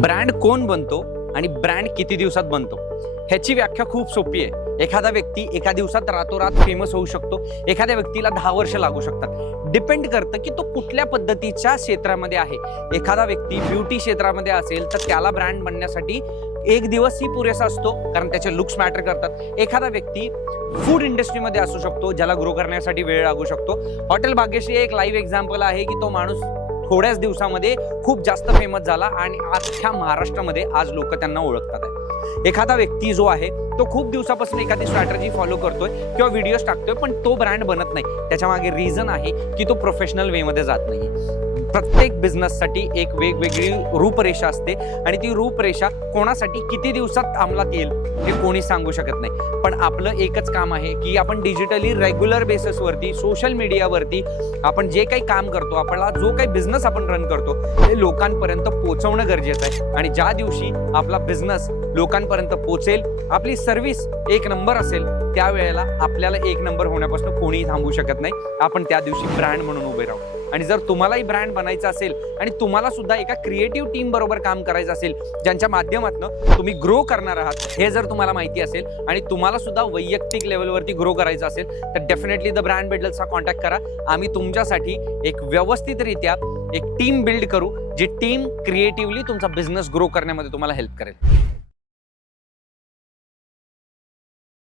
Brand कोण बनतो आणि ब्रँड किती दिवसात बनतो ह्याची व्याख्या खूप सोपी आहे। एखादा व्यक्ती एका दिवसात रातोरात फेमस होऊ शकतो, एखाद्या व्यक्तीला 10 वर्ष लागू शकतात। डिपेंड करतं की तो कुठल्या पद्धतीच्या क्षेत्रामध्ये आहे। एखादा व्यक्ती ब्युटी क्षेत्रामध्ये असेल तर त्याला ब्रँड बनण्यासाठी 1 दिवसही पुरेसा असतो, कारण त्याचे लुक्स मॅटर करतात। एखादा व्यक्ती फूड इंडस्ट्रीमध्ये असू शकतो, ज्याला ग्रो करण्यासाठी वेळ लागू शकतो। हॉटेल भाग्यश्री एक लाईव्ह एक्झाम्पल आहे की तो माणूस थोड्याच दिवसामध्ये खूप जास्त फेमस झाला आणि अख्ख्या महाराष्ट्रामध्ये आज लोक त्यांना ओळखतात आहे। एखादा व्यक्ती जो आहे तो खूप दिवसापासून एखादी स्ट्रॅटेजी फॉलो करतोय किंवा व्हिडिओज टाकतोय, पण तो ब्रँड बनत नाही। त्याच्या मागे रिझन आहे की तो प्रोफेशनल वे मध्ये जात नाही। प्रत्येक बिझनेससाठी एक वेगवेगळी रूपरेषा असते आणि ती रूपरेषा कोणासाठी किती दिवसात अंमलात येईल हे कोणी सांगू शकत नाही। पण आपलं एकच काम आहे की आपण डिजिटली रेग्युलर बेसिसवरती सोशल मीडियावरती आपण जे काही काम करतो, आपला जो काही बिझनेस आपण रन करतो ते लोकांपर्यंत पोहोचवणं गरजेचं आहे। आणि ज्या दिवशी आपला बिझनेस लोकांपर्यंत पोहोचेल, आपली सर्व्हिस एक नंबर असेल, त्यावेळेला आपल्याला एक नंबर होण्यापासून कोणीही थांबवू शकत नाही। आपण त्या दिवशी ब्रँड म्हणून उभे राहू। आणि जर तुम्हालाही ब्रँड बनायचं असेल आणि तुम्हाला सुद्धा एका क्रिएटिव्ह टीम बरोबर काम करायचं असेल, ज्यांच्या माध्यमातून तुम्ही ग्रो करणार आहात, हे जर तुम्हाला माहिती असेल आणि तुम्हाला सुद्धा वैयक्तिक लेवलवरती ग्रो करायचं असेल तर डेफिनेटली द ब्रँड बिल्डर्सचा कॉन्टॅक्ट करा। आम्ही तुमच्यासाठी एक व्यवस्थितरित्या एक टीम बिल्ड करू, जी टीम क्रिएटिव्हली तुमचा बिझनेस ग्रो करण्यामध्ये तुम्हाला हेल्प करेल।